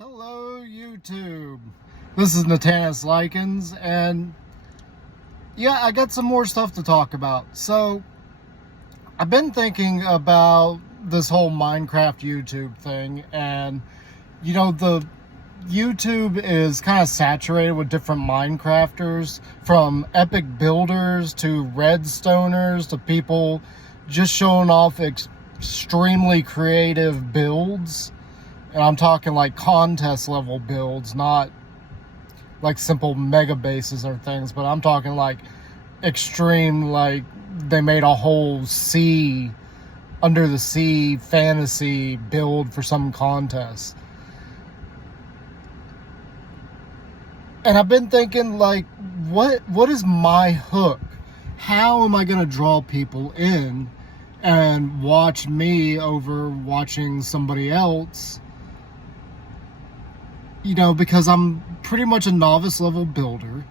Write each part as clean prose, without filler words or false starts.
Hello YouTube, this is Natanis Likens, and yeah, I got some more stuff to talk about. So I've been thinking about this whole Minecraft YouTube thing, and you know, the YouTube is kind of saturated with different Minecrafters, from epic builders to redstoners to people just showing off extremely creative builds. And I'm talking like contest level builds, not like simple mega bases or things, but I'm talking like extreme, like they made a whole sea, under the sea fantasy build for some contest. And I've been thinking, like, what is my hook? How am I going to draw people in and watch me over watching somebody else? You know, because I'm pretty much a novice level builder.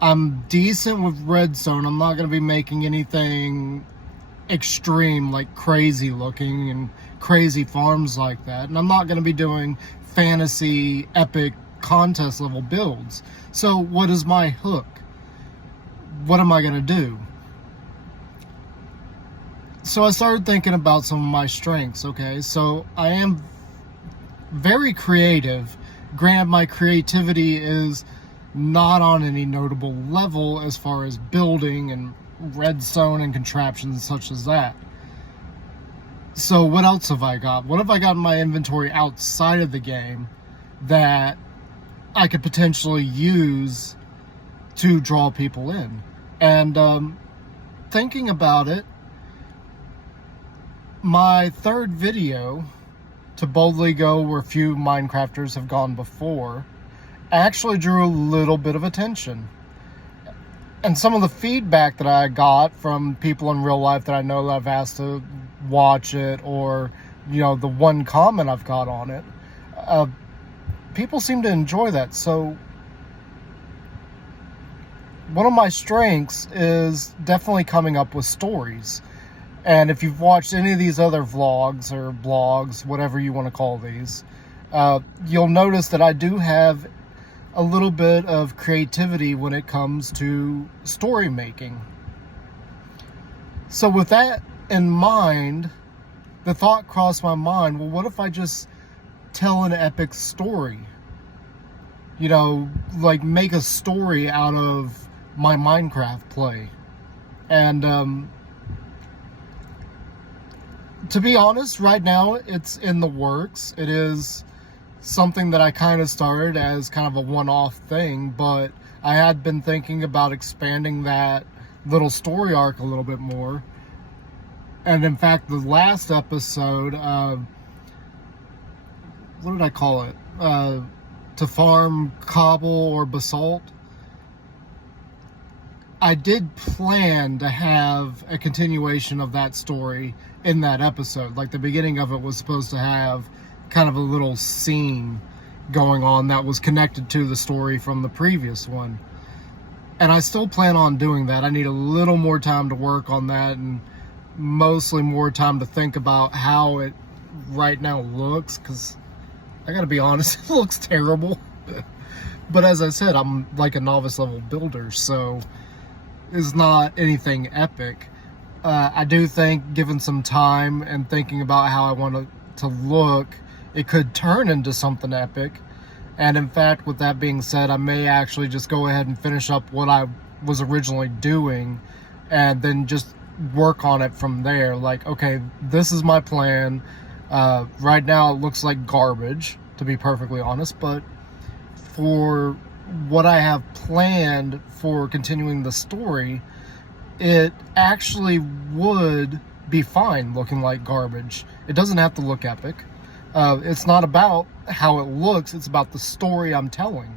I'm decent with redstone. I'm not going to be making anything extreme, like crazy looking and crazy farms like that. And I'm not going to be doing fantasy, epic, contest level builds. So what is my hook? What am I going to do? So I started thinking about some of my strengths. Okay, so I am very creative. Granted, my creativity is not on any notable level as far as building and redstone and contraptions such as that. So what else have I got? What have I got in my inventory outside of the game that I could potentially use to draw people in? And thinking about it, my third video, to boldly go where few Minecrafters have gone before, actually drew a little bit of attention. And some of the feedback that I got from people in real life that I know that I've asked to watch it, or, you know, the one comment I've got on it, people seem to enjoy that. So one of my strengths is definitely coming up with stories. And if you've watched any of these other vlogs or blogs, whatever you want to call these, you'll notice that I do have a little bit of creativity when it comes to story making. So with that in mind, the thought crossed my mind, well, what if I just tell an epic story? You know, like make a story out of my Minecraft play. And to be honest, right now it's in the works. It is something that I kind of started as kind of a one-off thing, but I had been thinking about expanding that little story arc a little bit more. And in fact, the last episode, what did I call it? To farm cobble or basalt. I did plan to have a continuation of that story in that episode. Like, the beginning of it was supposed to have kind of a little scene going on that was connected to the story from the previous one. And I still plan on doing that. I need a little more time to work on that, and mostly more time to think about how it right now looks, because I gotta be honest, it looks terrible. But as I said, I'm like a novice level builder, so it's not anything epic. I do think, given some time and thinking about how I want it to look, it could turn into something epic. And in fact, with that being said, I may actually just go ahead and finish up what I was originally doing and then just work on it from there. Like, okay, this is my plan. Right now it looks like garbage, to be perfectly honest, but for what I have planned for continuing the story, it actually would be fine looking like garbage. It doesn't have to look epic. It's not about how it looks, it's about the story I'm telling.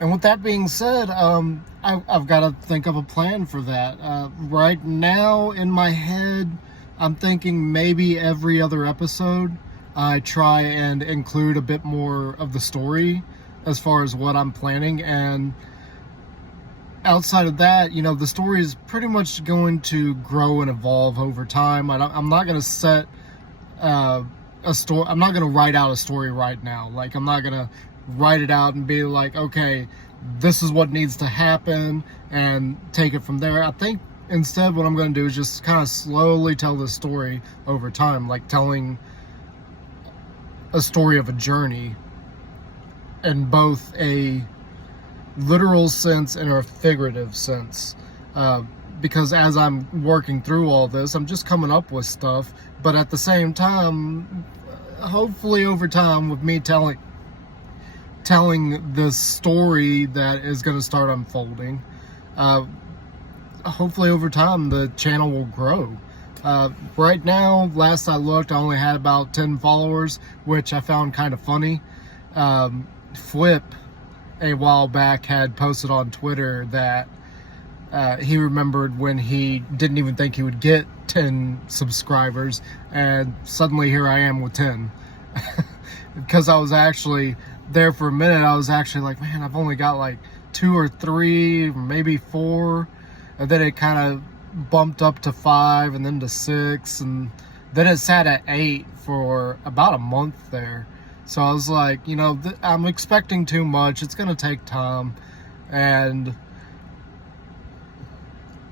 And with that being said, I've got to think of a plan for that. Right now in my head, I'm thinking maybe every other episode I try and include a bit more of the story as far as what I'm planning. And outside of that, you know, the story is pretty much going to grow and evolve over time. I'm not going to set a story. I'm not going to write out a story right now. Like, I'm not going to write it out and be like, okay, this is what needs to happen and take it from there. I think instead what I'm going to do is just kind of slowly tell the story over time, like telling a story of a journey in both a literal sense and a figurative sense. Because as I'm working through all this, I'm just coming up with stuff, but at the same time, hopefully over time, with me telling this story that is going to start unfolding, hopefully over time the channel will grow. Right now, last I looked, I only had about 10 followers, which I found kind of funny. Flip a while back had posted on Twitter that he remembered when he didn't even think he would get 10 subscribers, and suddenly here I am with 10. Because I was actually there for a minute, I was actually like, man, I've only got like 2 or 3, maybe 4, and then it kind of bumped up to 5 and then to 6, and then it sat at 8 for about a month there. So I was like, you know, I'm expecting too much, it's gonna take time, and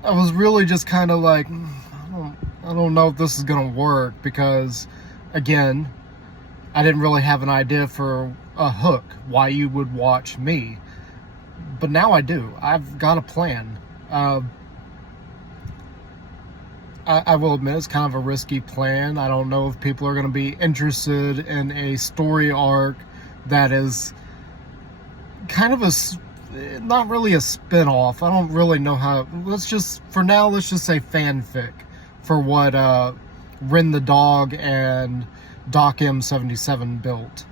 I was really just kind of like, I don't know if this is gonna work, because again, I didn't really have an idea for a hook, why you would watch me. But now I do. I've got a plan. I will admit it's kind of a risky plan. I don't know if people are going to be interested in a story arc that is kind of not really a spin-off. I don't really know how. For now, let's just say fanfic for what RenDog and Doc M77 built.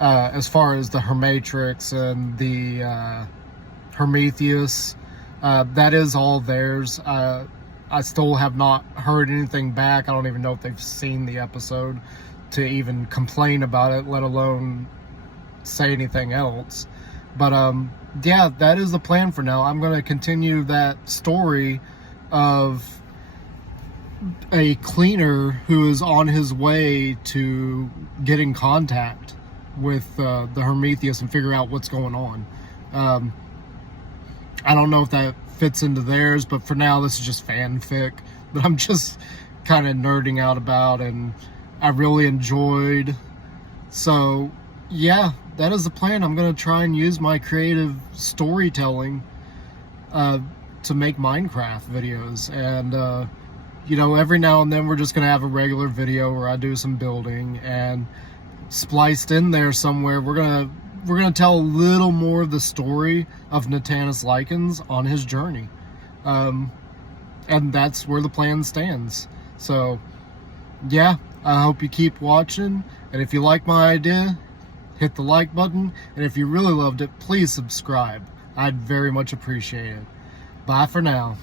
As far as the Hermatrix and the Hermethious, that is all theirs. I still have not heard anything back. I don't even know if they've seen the episode to even complain about it, let alone say anything else. But yeah, that is the plan for now. I'm going to continue that story of a cleaner who is on his way to get in contact with the Hermethious and figure out what's going on. I don't know if that fits into theirs, but for now this is just fanfic that I'm just kind of nerding out about and I really enjoyed. So yeah, that is the plan. I'm going to try and use my creative storytelling to make Minecraft videos, and you know, every now and then we're just going to have a regular video where I do some building, and spliced in there somewhere we're gonna tell a little more of the story of Natanus Lycans on his journey, and that's where the plan stands. So yeah, I hope you keep watching, and if you like my idea, hit the like button, and if you really loved it, please subscribe. I'd very much appreciate it. Bye for now.